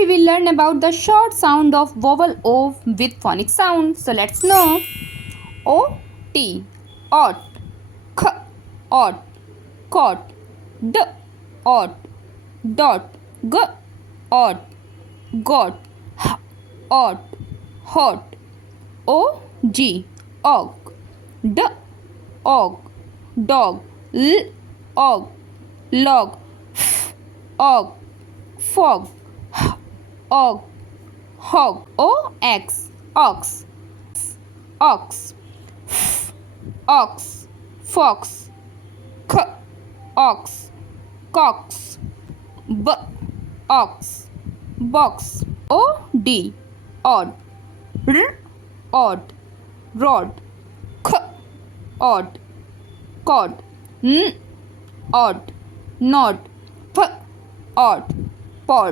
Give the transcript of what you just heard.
we will learn about the short sound of vowel O with phonic sound. So let's know. O, T, ot, k, ot, cot, d, ot, dot, g, ot, got, h, ot, hot, o, g, og, d, og, dog, l, og, log, f, og, fog, h, og, hog, o, x, ox, ox, f, ox, fox, k, ox, cox, b, ox, box, o, d, odd, r, odd, rod, k, odd, cod, n, odd, nod, p, odd, pod.